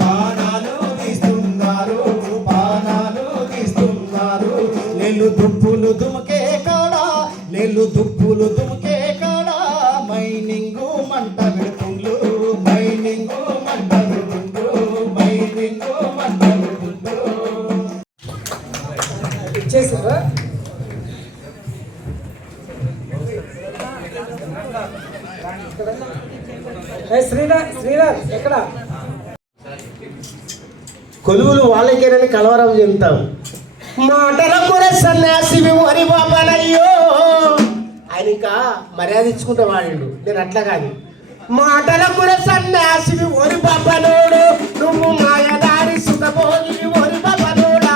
పానాలు తీస్తున్నారు, పానాలు తీస్తున్నారు. నెల్లు దుప్పులు దుమకే కాడా, నెల్లు దుప్పులు దుమకే కాడా, మైనింగు మంట పెడుతుండ్రు, మైనింగు మంట పెడుతుండ్రు, మైనింగు మంట పెడుతుండ్రు. ఇచ్చేసారా? శ్రీనాథ్ ఎక్కడ? కొలువులు వాళ్ళకేనని కలవరం చెందుతాం. మాటల కూర సన్యాసివి వరి బాబానయ్యో. ఆయన ఇంకా మర్యాద ఇచ్చుకుంటా వాడు. నేను అట్లా కాదు. మాటల కూర సన్యాసివి వరి బాబానోడు, నువ్వు మాయదారి సుఖభోగి వరి బాబానోడా.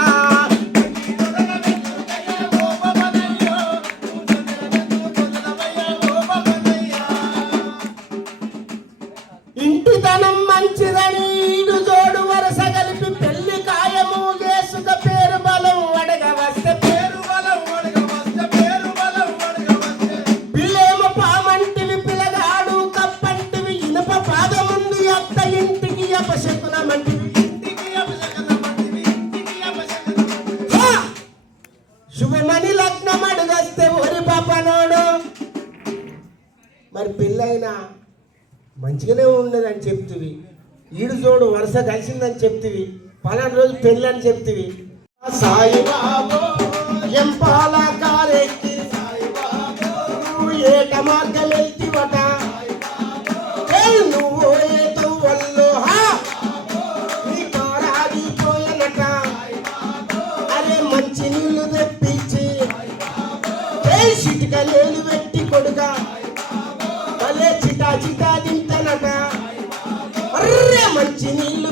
ఇంటితనం మంచిదని ఈడు జోడు వరస కలిపి పెళ్లి కాయము చేసుక పేరు బలం అడగవస్తే పేరు బలం అడగవస్తే పేరు బలం అడగవస్తే. పిల్లేమ పామంటివి పిల్లగాడు కప్పంటివి ఇనుప పాదముంది అత్త ఇంటికి అపశకునమంటివి, ఇంటికి అపశకునమంటివి, ఇంటికి అపశకునమంటివి. శుభమని లగ్నం అడుగస్తే ఒరి పాపనోడు. మరి పెళ్ళైనా మంచిగానే ఉండదని చెప్తివి, ఈడు జోడు వరుస కలిసిందని చెప్తివి, పలానా రోజు పెళ్ళి అని చెప్తివి. సాయిబాబు ఎంపాల కారెక్కి నువ్వు ఏట మార్గం వెళ్తివట, నువ్వు ఏటో వల్లో నీ కారాగిపోయనట. అరే మంచి నీళ్ళు తెప్పించి చిటిక నీళ్ళు పెట్టి కొడుగా చిటా చిటా తింటానట. అర్రే మంచి నీళ్ళు